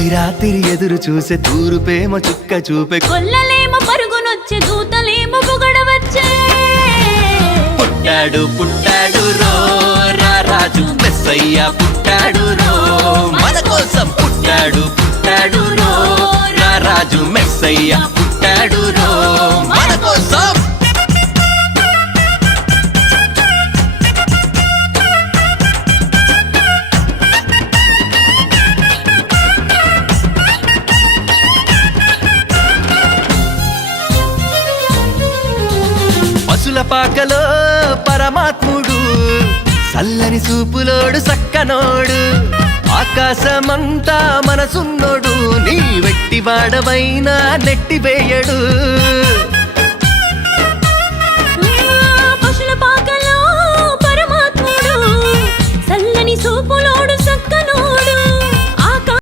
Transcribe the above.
తొలి రాత్రి ఎదురు చూసే తూరుపేమ చుక్క చూపే కొల్లలేమో పరుగునొచ్చే దూతలేమో పొగడవచ్చే పుట్టాడు పుట్టాడు రో రారాజు మెస్సయ్య పుట్టాడు రో మన కోసం పుట్టాడు పుట్టాడు రో రారాజు మెస్సయ్య పుట్టాడు రో మన కోసం పశుల పాకలో పరమాత్ముడు చల్లని చూపులోడు సక్కనోడు ఆకాశమంతా మనసున్నోడు నీ వెట్టివాడవైనా నెట్టివేయడు